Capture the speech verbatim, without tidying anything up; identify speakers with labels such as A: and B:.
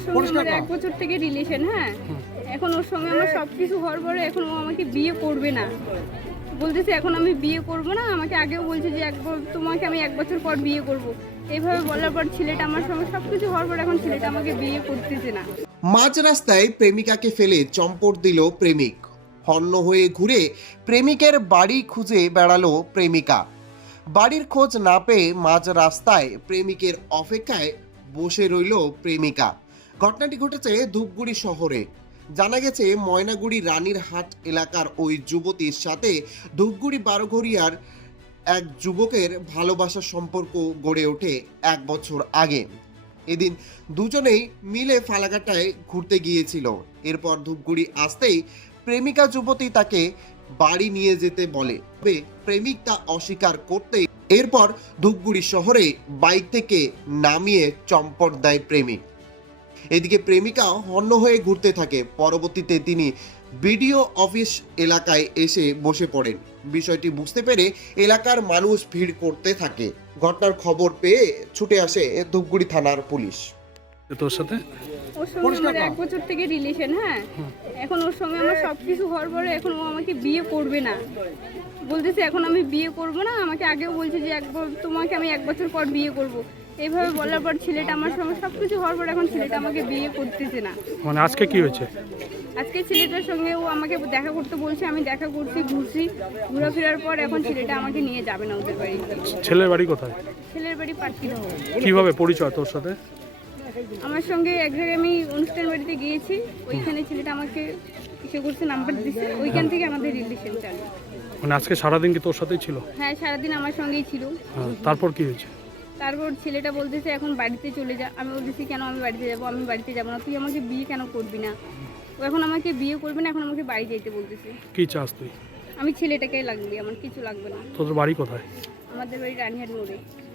A: সঙ্গে আমার এক বছর থেকে রিলেশন। হ্যাঁ, এখন ওর সঙ্গে আমার সব কিছু হওয়ার পরে এখন ও আমাকে বিয়ে করবে না বলতেছে। এখন আমি বিয়ে করব না, আমাকে আগেও বলছে যে এক তোমাকে আমি এক বছর পর বিয়ে করব। এইভাবে বলার পর ছেলেটা আমার সঙ্গে সব কিছু হওয়ার পর এখন ছেলেটা আমাকে বিয়ে করতেছে না।
B: মাঝ রাস্তায় প্রেমিকাকে ফেলে চম্পট দিল প্রেমিক। হন্য হয়ে ঘুরে প্রেমিকের বাড়ি খুঁজে বেড়ালো প্রেমিকা। বাড়ির খোঁজ না পেয়ে মাঝ রাস্তায় প্রেমিকের অপেক্ষায় বসে রইল প্রেমিকা। ঘটনাটি ঘটেছে ধূপগুড়ি শহরে। জানা গেছে ময়নাগুড়ি রানীর হাট এলাকার ওই যুবতীর সাথে ধূপগুড়ি বারোঘরিয়ার এক যুবকের ভালোবাসার সম্পর্ক গড়ে ওঠে এক বছর আগে। এদিন দুজনেই মিলে ফালাকাটায় ঘুরতে গিয়েছিল। এরপর ধূপগুড়ি আসতেই প্রেমিকা যুবতী তাকে বাড়ি নিয়ে যেতে বলে, তবে প্রেমিক তা অস্বীকার করতেই এরপর ধূপগুড়ি শহরে বাইক থেকে নামিয়ে চম্পট দেয় প্রেমিক। এদিকে প্রেমিকা হন্য হয়ে ঘুরতে থাকে। পরবর্তীতে তিনি বিডিও অফিস এলাকায় এসে বসে পড়েন। বিষয়টি বুঝতে পেরে এলাকার মানুষ ভিড় করতে থাকে। ঘটনার খবর পেয়ে ছুটে আসে ধূপগুড়ি থানার পুলিশ।
C: তোর সাথে
A: ওর সঙ্গে আমার এক বছর থেকে রিলেশন। হ্যাঁ, এখন ওর সঙ্গে আমার সব কিছু হওয়ার পরে এখন ও আমাকে বিয়ে করবে না বলতেছে। এখন আমি বিয়ে করব না, আমাকে আগেও বলছে যে এক তোমাকে আমি এক বছর পর বিয়ে করব। এইভাবে বলার পর ছেলেটা আমার সঙ্গে সব কিছু হওয়ার পর এখন ছেলেটা আমাকে বিয়ে করতেছে না।
C: মানে আজকে কি হয়েছে?
A: আজকে ছেলেটার সঙ্গে ও আমাকে দেখা করতে বলছে, আমি দেখা করছি, ঘুরছি, ঘোরাফেরার পর এখন ছেলেটা আমাকে নিয়ে যাবে না ওদের বাড়ি।
C: ছেলের বাড়ি কোথায়?
A: ছেলের বাড়ি পাটকিল।
C: কিভাবে পরিচয় তোর সাথে?
A: আমার সঙ্গে এক জায়গায় আমি অনুষ্ঠান বাড়িতে গিয়েছি, ওইখানে ছেলেটা আমাকে ইসে করছে, নাম্বার দিচ্ছে, ওইখান থেকে আমাদের রিলেশন চালু।
C: মানে আজকে সারাদিন কি তোর সাথেই ছিল?
A: হ্যাঁ, সারাদিন আমার সঙ্গেই ছিল।
C: হ্যাঁ, তারপর কি হয়েছে?
A: তারপর ছেলেটা বলতেছে এখন বাড়িতে চলে যা। আমি বলতেছি কেন আমি বাড়িতে যাবো? আমি বাড়িতে যাবো না, তুই আমাকে বিয়ে কেন করবি না? ও এখন আমাকে বিয়ে করবে না, এখন আমাকে বাড়ি যেতে বলতেছে।
C: কি চাস তুই?
A: আমি ছেলেটাকে লাগবে, আমার কিছু লাগবে না।
C: তোদের বাড়ি কোথায়?
A: আমাদের বাড়ি রানিহাট মোড়ে।